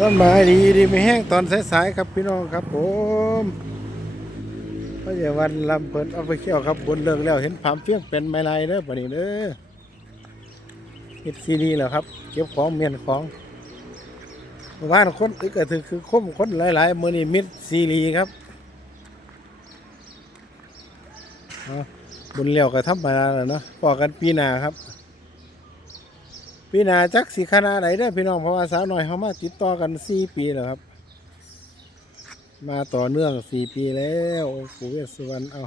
ต้นไม้ดีดีไม่แห้งตอนสายๆครับพี่น้องครับผมพระเยาวันลำเพลินเอาไปเที่ยวครับบนเลิกแล้วเห็นผามเฟี้ยงเป็นไม้ลายเด้อปนี้เด้อเฮ็ดซีดีแล้วครับ เก็บของเมียนของเมื่านคนตึกก็ถือคือคมคนหลายๆมือนี้มิดซีรีครับบุญเลี้ยวก็ธรรมดาแล้วเนาะพอกันปีหน้าครับ ปีหนาจักสีคณะไหนได้พี่น้องเพราะว่าสาวหน่อยเขามาติดต่อกันสี่ปีแล้วครับ มาต่อเนื่องสี่ปีแล้วปู่เวสสุวรรณเอา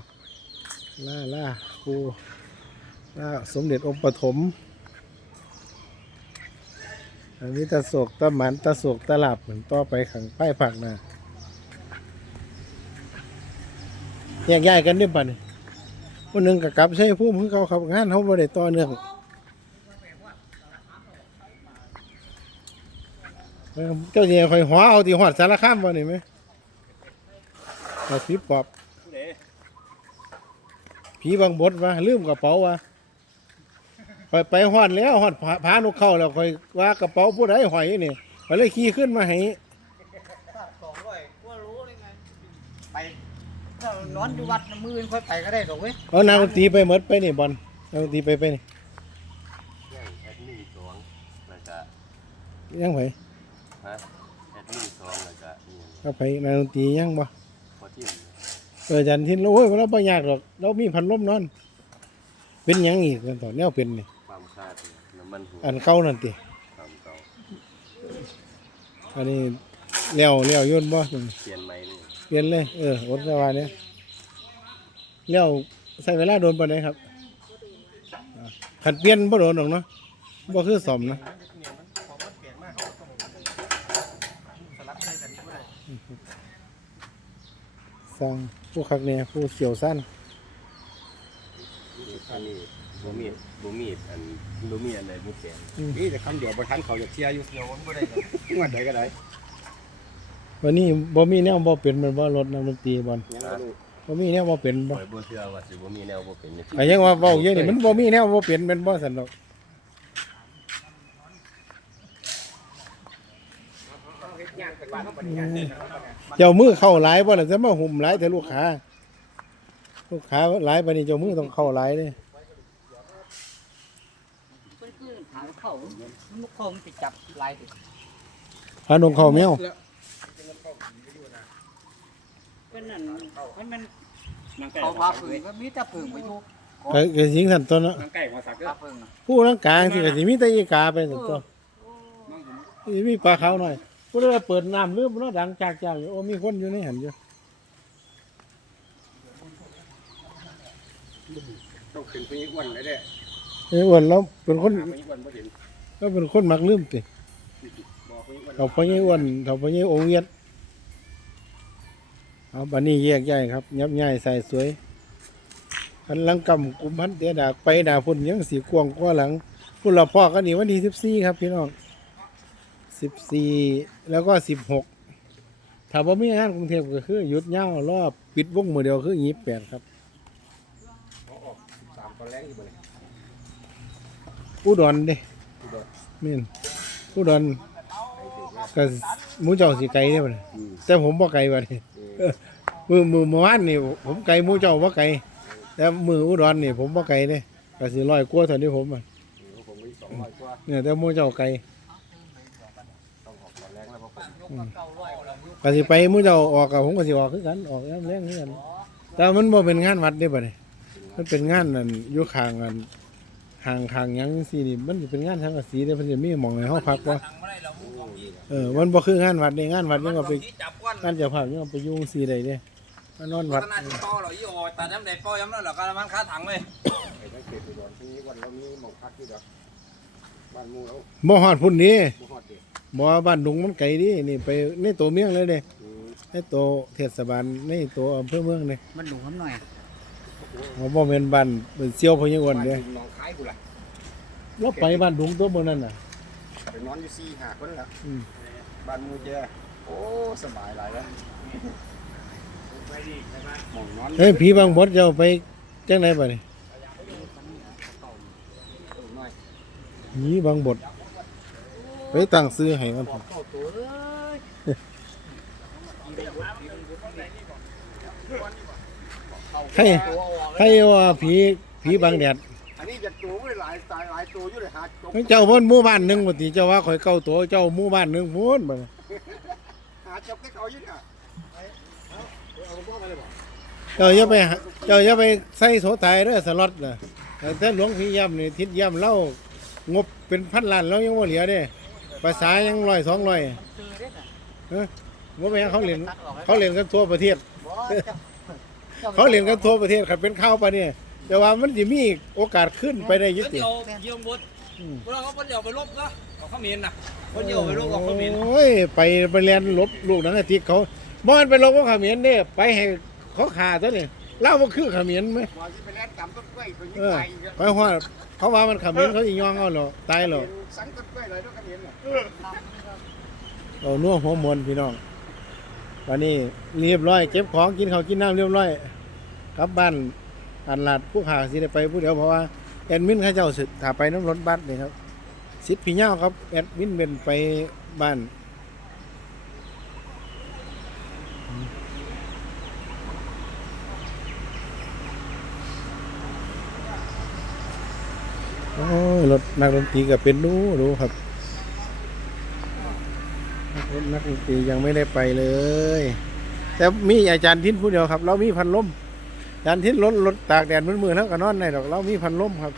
ล่าล่าปูล่าสมเด็จองค์ปฐมอันนี้ตะโศกตะหมันตะโศกตะหลับเหมือนต่อไปขังป้ายผักนะแยกย้ายกันเด้อป่ะนี่วันหนึ่งกับกลับใช่ผู้มือเขาขับงานเขาบ่ได้ต่อเนื่อง เออเจ้าเนี่ยคอยหัวเอาที่หอดสารคามบ่นี่ไหมเอาผีปอบผีบางบดวะลืมกระเป๋าวะคอยไปหอดแล้วหอดผาพานกเข้าแล้วคอยว่ากระเป๋าผู้ใดหอยนี่คอยเลยขี่ขึ้นมาให้สองร้อยก็รู้ได้ไงไปถ้านอนอยู่วัดมือค่อยไปก็ได้หรอกเว้ยเอานางดนตรีไปหมดไปนี่บอลนางดนตรีไปไปนี่ย่างแอดมินสองแล้วก็ยังไผ ฮะแอดมินสองแล้วก็นี่ก็ไปนางดนตรียังบ่พอทิมเออจันทินโอ้ยเราบ่ยากหรอกเรามีพันลมนอน เป็นหยังอีกกันต่อแนวเป็นนี่ความคาดน้ำมันหัวอันเก่านั่นติความเก่าอันนี้เลี้ยวเลี้ยวย่นบ่เปลี่ยนไหมเลยเปลี่ยนเลย เอออดสวาเนี่ยเลี้ยวใส่เวลาโดนปานไหนครับอ่าขัดเปลี่ยนบ่โดนหรอกเนาะบ่คือสมนะ เนี่ยมันของมันเปลี่ยนมากเขาต้องสลับใช้กันก็ได้ สร้างผู้คักเนี่ยผู้เสียวสั้นอันนี้บ่มีบ่มีอันบ่มีอันใดบ่เปลี่ยนนี่แต่คำเดียวประทันเขาอยากเชียร์อยู่เดี๋ยวมันก็ได้หรอกงวดใดก็ได้วันนี้บ่มีแนวบ่เป็นแมันบ่รถนักดนตรีบ่ยังไม่รู้บ่มีแนวบ่เป็นบ่ข่อยบ่เชื่อว่าสิบ่มีแนวบ่เป็นจังซี่ไอ้ยังว่าเว้าเยอะนี่มันบ่มีแนวบ่เป็นแม่นบ่ซั่นดอก เจ้ามือเข้าหลายบ่ล่ะจะมาหุ่มหลายแต่ลูกค้า ลูกค้าหลายปานนี้เจ้ามือต้องเข้าหลายเด้มันคือหางเขาลูกเขามันติดจับลายติดพานงเข้าแมวก็นั่นมันมันเขาพาผึ่งก็มีแต่ผึ่งไปทุกก็ก็สิงสันตัวเนาะนางไก่หัวสักเด้อพาผึ่งน่ะผู้ลังกลางสิก็สิมีแต่อีกาไปสันตัวสิมีปลาขาวหน่อย ผู้ใดว่าเปิดน้ำลืมเนาะดังจากๆอยู่โอ้มีคนอยู่ในหันอยู่ต้องขึ้นไปอ้วนเลยเด้ไอ้อ้วนแล้วเป็นคนหาไปอ้วนบ่เห็นก็เป็นคนมักลืมติบอกไปอ้วนเขาพญอ้วนเขาพญโอเวียดเอาบัดนี้แยกย้ายครับ ยับย้ายใส่สวยพันหลังกำกุมพันเตียดากไปดาพุ่นยังสีกวางกว่าหลังพุ่นละพ่อกันนี่วันที่สิบสี่ครับพี่น้อง สิบสี่แล้วก็สิบหกถ้าว่ามีงานกรุงเทพก็คือหยุดยารอบปิดวงมือเดียวคือยี่สิบแปดครับสามตอนแรกอยู่บ่เลยอุดรเด้เมนอุดรก็หมูเจ้าสิไกลเด้บ่เนี่ยแต่ผมบ่ไกลบ่นี่มือมือเมื่อวานนี่ผมไกลหมูเจ้าบ่ไกลแต่มืออุดรนี่ผมบ่ไกลเด้ก็สิร้อยกว่าเท่านี้ผมอะเนี่ยแต่หมูเจ้าไก กมาเก้าร้อยก็แล้วยกก็สิไปหมูเจ้าออกกับผมก็สิออกคือกันออกยามแรงคือกันแต่มันบ่เป็นงานวัดเด้บ่นี่มันเป็นงานนั่นอยู่ข้างกันห่างข้างหยังจังซี่นี่มันสิเป็นงานทางกสีเด้เพิ่นสิมีหม่องให้เฮาพักบ่ทางไม่ได้เราของที่เออมันบ่คืองานวัดนี่งานวัดยังเอาไปที่จับก้อนงานเจ้าภาพยังเอาไปยุ่งสีใดเด้มานอนวัดขนาดที่ต่อเราอีโอตัดน้ำแดงป้อย้ำแล้วเราก็มันค่าถังเลยไอ้ทั้งเขตอุดรที่นี่วันเรามีหมองพักที่ดอกบ้านหมู่เราบ่ฮอดพุ่นนี้บ่ฮอดเด้ บ่ว่าบ้านดุงมันไกลดินี่ไปในตัวเมืองเลยเด้อืมในตัวเทศบาลในตัวอำเภอเมืองเด้มันหนุ่มหน่อยบ่บ่แม่นบ้านเป็นเซียวพะยงวนเด้บ้านหนองคายกูล่ะเราไปบ้านดุงตัวบ่นั่นน่ะไปนอนอยู่สี่ห้าคนละอืมบ้านหมู่แจโอ้สบายหลายแล้วหมองนอนเฮ้ยผีบางบดเจ้าไปจังไดบัดนี้น้อยผีบางบดโอ้ ไปตั้งซื้อให้มันบอกเข้าตัวเลยใครใครว่าผีผีบางแดดอันนี้จะตัวไม่หลายตายหลายตัวอยู่เลยหาจบเจ้าพ่นหมู่บ้านหนึงบ่ติเจ้าว่าข่อยเก้าตัวเจ้าหมู่บ้านหนึงพูนบ่หาจบได้เขาอยู่เนี่ยเอาพ่อมาเลยบอกเจ้าอย่าไปหาเจ้าอย่าไปใส่โสไทยเด้อสล็อตน่ะแต่หลวงพี่ย่ำนี่ทิศย่ำเล่างบเป็นพันล้านแล้วยังบ่เหลือเด้ ภาษายังร้อยสองร้อยมันคือเด็ดน่ะงบไปเขาเล่นตัดออกให้เขาเล่นกันทั่วประเทศ บ่จ้เขาเล่นกันทั่วประเทศคันเป็นข้าวปะเนี่ย แต่ว่ามันสิมีโอกาสขึ้นไปได้อยุติเดี๋ยวเยี่ยมบดอืมพวกเราก็เดี๋ยวไปลบนะเอาข้ามีนนะคนเดียวไปลบเอาข้ามีนโอ้ยไปไปเรียนลบลูกหนังอาทิตย์เขาบ่มันไปลบกับเขมิ้นเด้ไปให้เขาขาตัวนี่เล่าว่าคือเขมิ้นไหมว่าที่ไปแล่นตามต้นกล้วยตัวนี้เออตายอีกแล้วไปว่า เขาว่ามันเขมิ้นเขาสิย่องเอาเหรอตายเหรอสังต้นกล้วยเลยต้องกันเห็นน่ะเอานัวหัวมนพี่น้องวันนี้เรียบร้อย เก็บของกินข้าวกินน้ำเรียบร้อยกลับบ้านอันลาดผู้ขาสิได้ไปผู้เดียวเพราะว่าแอดมินเขาเจ้าสิถ้าไปน้ำรถบัสนี่ครับสิทธิ์พี่เงาครับแอดมินเป็นไปบ้าน รถนักดนตรีก็เป็นดูดูครับรถนักดนตรียังไม่ได้ไปเลย แต่มีอาจารย์ทิ้นผู้เดียวครับ เรามีพันลมอาจารย์ทิ้นรถรถตากแดดมือๆเท่ากับนอนในดอก เรามีพันลมครับ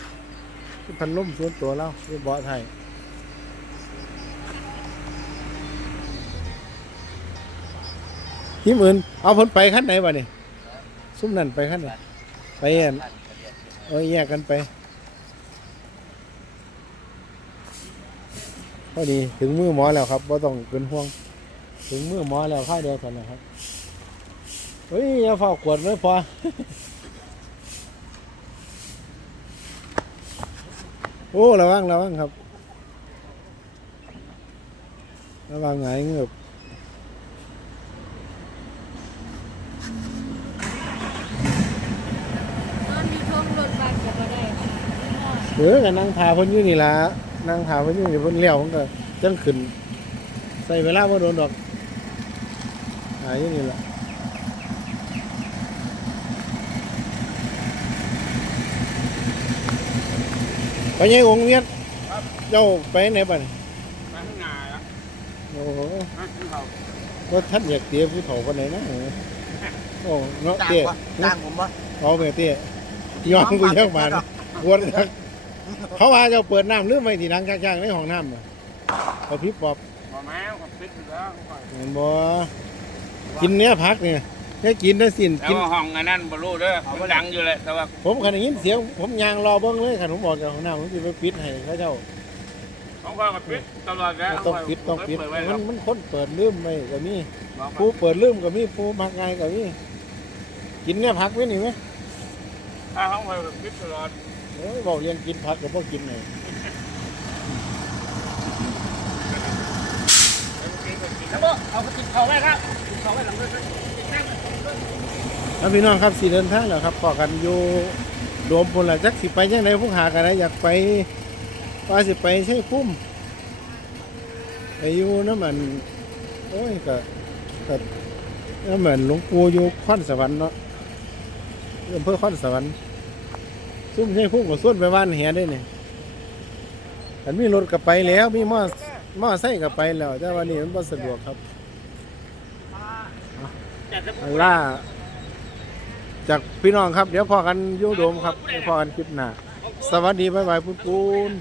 พันลมส่วนตัวเราที่เบาะไทยที่มื่นเอาเพ้นไปขั้นไหนวะเนี่ยซุ่มนั่นไปขั้นไหนไปอันเอ้ยแยกกันไป พอดีถึงมือหมอแล้วครับว่าต้องเป็นห่วง ถึงมือหมอแล้วข้าวเดียวเท่านั้นครับเฮ้ยอย่าเฝ้าขวดไม่พอโอ้ระวังระวังครับระวังหงายเงือบนอนอยู่ท้องรถบัสก็บ่ได้ค่ะเออกันนั่งทาเพ้นอยู่นี่ละ นั่งทาเพ้นอยู่นี่เพ้นเลี้ยวผมก็จังขึ้น ใส่เวลาว่าโดนดอกหายอยู่นี่ละไปยังองค์เวียนเจ้าไปไหนบ้างมาข้างหน้าอะโอ้โหมาข้างเขาว่าท่านอยากเตี้ยผู้เฒ่าคนไหนนะโอ้เนาะจ้างเตี้ยปะจ้างผมปะเอาไปเตี้ยย้อนกูเยอะมานะวนครับ เขาว่าเจะเปิดน้ำหรือไม่ที่นังข้างๆในห้องน้ำน่ะเอาพี่ปอบบ่แม่ก็ปิดอยู่แล้วเขาเห็นบ่กินเนื้อพักเนี่ยแค่กินได้สินแล้วกินก็ห้องอันนั้นบรรลุเด้อมันดังอยู่เลยแต่ว่าผมขนาดยินเสียงผมยางรอเบิ้งเลยขนผมบอกจากห้องน้ำผมจะไปปิดให้เขาเจ้าของข้าก็ปิดตลอดแล้วต้องปิดต้องปิดเปิดไว้มันมันคนเปิดลืมไปก็มีบอกผู้เปิดลืมก็มีผู้มักง่ายก็มีกินเนื้อพักไว้นี่ไหมถ้าห้องไฟปิดตลอด เอ้ยบอกเรียนกินผักกับพวกกินเลยแล้วก็เอาไปติดเขาไว้ครับติดเขาไว้หลังด้วยแล้วพี่น้องครับสี่เดินทางแล้วครับพอกันอยู่โดมพลละจักสิไปยังไงพวกหากันนะอยากไปว่าสิไปใช่พุ่มไปอยู่น้ำมันโอ้ยก็ก็น้ำเหมือนหลวงปู่อยู่ข้อนสวรรค์เนาะอำเภอข้อนสวรรค์ ซุ่มใช่พุ่งกับส่วนไปว่านแหได้เนี่ยอันมีรถกับไปแล้วมีมอมอไซค์กับไปแล้ว แต่วันนี้มันบ่สะดวกครับอัลล่าจากพี่น้องครับ เดี๋ยวพอกันยุ่โดมครับเดี๋ยวพอกันคลิปหน้าสวัสดีบ๊ายบายปุ้นปุ้น